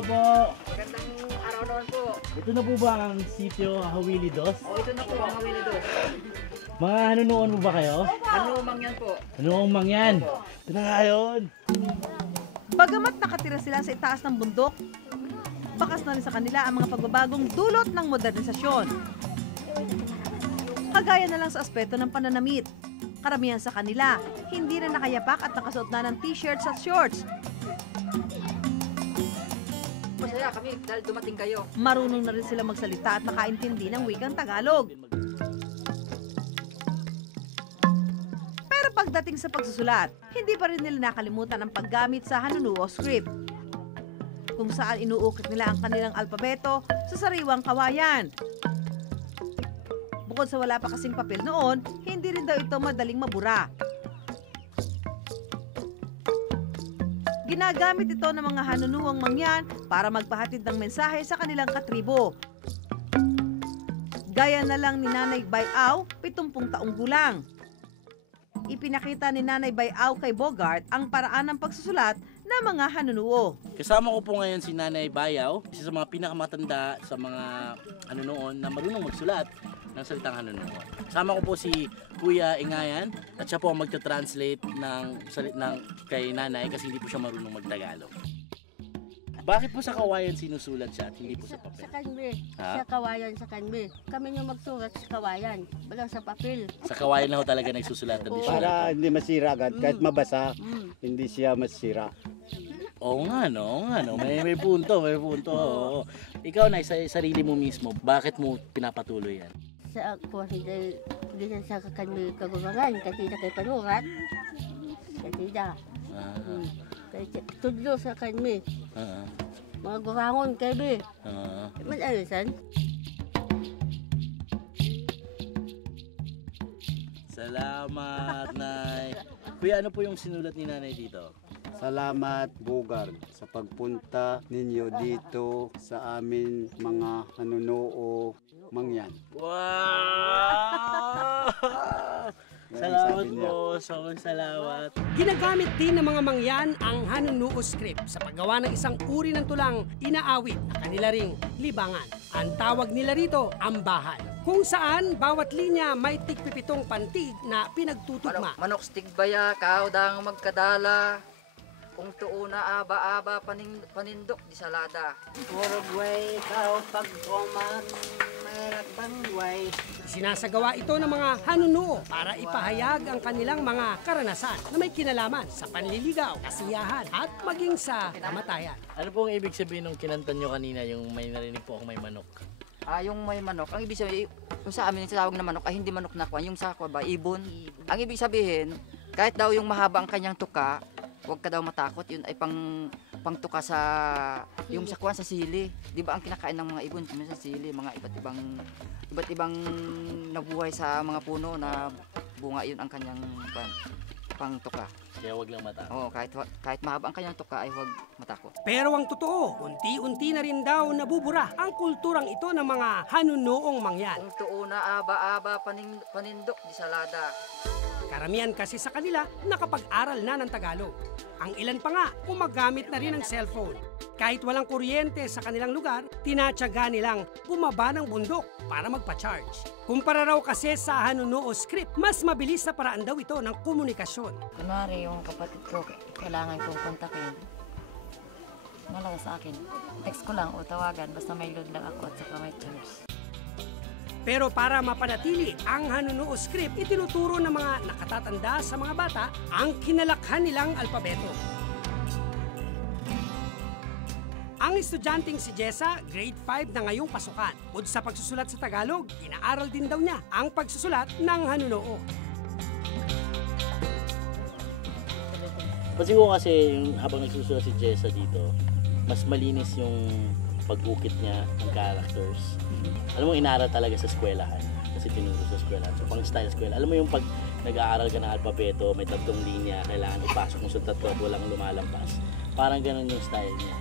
Hello po. Magandang araw naman po. Ito na po ba ang sitio Hawili Dos? O ito na po ang Hawili Dos. Mga hanunuan mo ba kayo? Ano mang yan po? Hanunuan mang yan? Ito na nga yun. Bagamat nakatira sila sa itaas ng bundok, bakas na rin sa kanila ang mga pagbabagong dulot ng modernisasyon. Kagaya na lang sa aspeto ng pananamit. Karamihan sa kanila, hindi na nakayapak at nakasuot na ng t-shirts at shorts. Masaya kami dahil dumating kayo. Marunong na rin sila magsalita at makaintindi ng wikang Tagalog. Pero pagdating sa pagsusulat, hindi pa rin nila nakalimutan ang paggamit sa Hanunuo script, kung saan inuukit nila ang kanilang alpabeto sa sariwang kawayan. Bukod sa wala pa kasing papel noon, hindi rin daw ito madaling mabura. Ginagamit ito ng mga hanunuwang mangyan para magpahatid ng mensahe sa kanilang katribo. Gaya na lang ni Nanay Bayaw, 70 taong gulang. Ipinakita ni Nanay Bayaw kay Bogart ang paraan ng pagsusulat ng mga hanunuo. Kasama ko po ngayon si Nanay Bayaw, isa sa mga pinakamatanda sa mga hanunoon na marunong magsulat ng salitang hanunuo. Kasama ko po si Kuya Ingayan at siya po ang magta-translate ng kay Nanay kasi hindi po siya marunong magtagalog. Bakit po sa kawayan sinusulat siya at hindi po sa papel? Sa kanmi. Ha? Sa kawayan sa kanmi. Kami yung magsulat sa kawayan. Wala sa papel. Sa kawayan na ho talaga nagsusulatan din siya. Para hindi masira agad, kahit mabasa, hindi siya masira. Oo nga no, may punto, may punto. Oo. Ikaw na sa sarili mo mismo, bakit mo pinapatuloy yan? Sa ako hindi sa kanmi kagulangan. Kasi na kay panurat. Kasi na. Kasi tudlo sa kanmi. Mga gurangon kay Malalisan. Salamat, Nay. Kuya, ano po yung sinulat ni Nanay dito? Salamat, Bogart, sa pagpunta ninyo dito sa amin mga hanunuo mangyan. Wow! Salamat po, sobrang salamat. Ginagamit din ng mga mangyan ang Hanunuo script sa paggawa ng isang uri ng tulang inaawit na kanila ring libangan. Ang tawag nila rito, ambahan, kung saan bawat linya may tig-pipitong pantig na pinagtutugma. Manok stigbaya, kaudang magkadala. Kung tuuna aba-aba panindok di salada. Uruguay, kao pagkoman, merak bangway. Sinasagawa ito ng mga hanunuo para ipahayag ang kanilang mga karanasan na may kinalaman sa panliligaw, kasiyahan at maging sa kamatayan. Ano po ang ibig sabihin ng kinanta nyo kanina, yung may narinig po akong may manok? Yung may manok, ang ibig sabihin, yung sa amin yung tawag na manok ay hindi manok na kwan, yung sa kwan ba, ibon. Ang ibig sabihin, kahit daw yung mahaba ang kanyang tuka, huwag ka daw matakot, yun ay pangtuka sa yung sakwan sa sili. 'Di ba ang kinakain ng mga ibon sa sili, mga iba't ibang nabuhay sa mga puno na bunga, yun ang kanyang pangtuka. Kaya huwag lang matakot. Oo, kahit mahaba ang kanyang tuka ay huwag matakot. Pero ang totoo, unti-unti na rin daw nabubura ang kulturang ito ng mga hanunoong mangyan. Kung tuuna aba-aba panindok di salada. Karamihan kasi sa kanila nakapag-aral na ng Tagalog. Ang ilan pa nga gumagamit na rin ng cellphone. Kahit walang kuryente sa kanilang lugar, tinatyaga nilang bumaba ng bundok para magpa-charge. Kumpara raw kasi sa Hanunuo script, mas mabilis sa paraan daw ito ng komunikasyon. Kunwari yung kapatid ko, kailangan kong kontakin. Malaga sa akin. Text ko lang o tawagan, basta may load lang ako at saka may charge. Pero para mapanatili ang Hanunuo script, itinuturo ng mga nakatatanda sa mga bata ang kinalakhan nilang alpabeto. Ang estudyanteng si Jessa, grade 5 na ngayong pasukan. Bukod sa pagsusulat sa Tagalog, inaaral din daw niya ang pagsusulat ng Hanunuo. Pansin ko kasi yung habang nagsusulat si Jessa dito, mas malinis yung pag-ukit niya ng characters. Alam mo, inaaral talaga sa eskwelahan. Kasi tinuro sa eskwelahan. So, pang style eskwela. Alam mo yung pag nag-aaral ka ng alpabeto, may 3 linya, kailangan ipasok mo sa 3 at walang lumalampas. Parang ganun yung style niya.